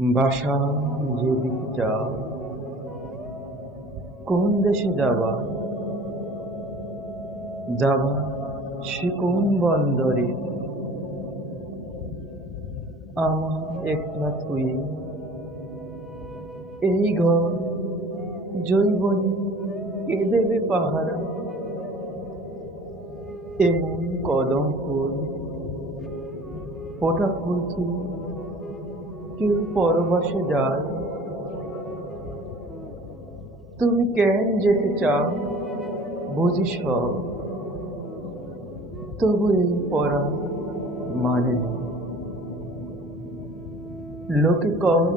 বাসা যেদিক যাও, কোন দেশে যাবা? যাবা সে কোন বন্দরে? আমার একলা থুয়ে এই ঘর জৈবনে কে দেবে পাহারা? এমন কদম ফুল ফোটা ফুল কি কেউ পরবাসে যায়? তুমি কেন যেতে চাও বুঝি সব, তবু এই পড়া মানে না। লোকে কয়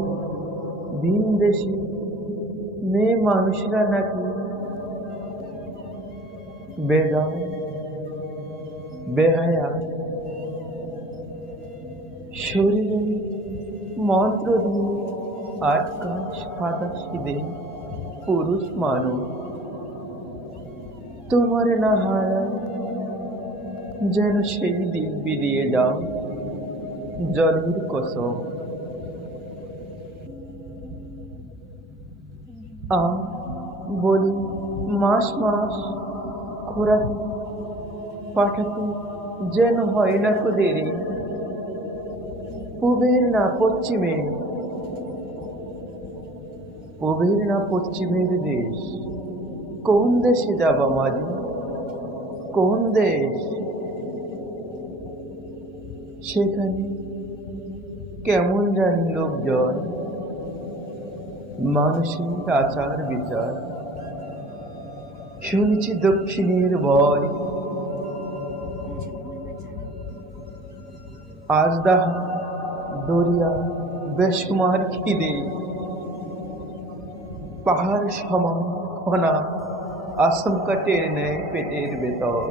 ভিন দেশে মেয়ে মানুষরা নাকি বেদা বেহায়া, শরীরে মন্ত্র দিয়ে আকাশ সাতাশি দে পুরুষ মানুষ। তোমার না হারায় যেন সেই দিন বিলিয়ে দাও জলের কসম। বলি মাস মাস খোরাক পাঠাতে যেন হয় না কো দেরি। পূবের না পশ্চিমের দেশ, কোন দেশে যাবা মাঝি? কোন দেশ? সেখানে কেমন জানি লোকজন, মানুষের আচার বিচার। শুনেছি দক্ষিণের ভয়, আজ দাহা দরিয়া বেসুমার খিদে। পাহাড় সমান খনা আশঙ্কা টের নেয় পেটের ভেতর।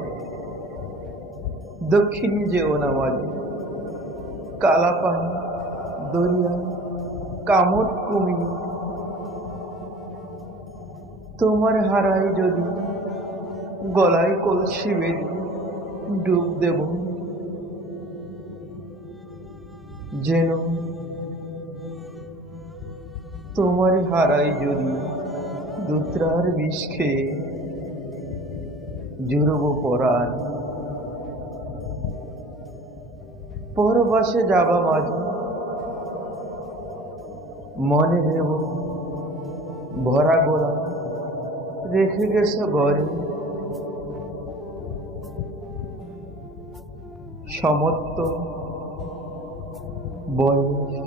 দক্ষিণে যেও না মাঝি, কালা পানি দরিয়া কামড় কুমির। তোমার হারাই যদি গলায় কলসি বেঁধে ডুব দেব, যেন তোমার হারাই যদি দুত্রার বিষ খেয়ে জুড়ব পরাণ। পরবাসে যাবা মাঝে মনে ভেব ভরা গোলা রেখে গেছে ঘরে। সমত্ব বয়স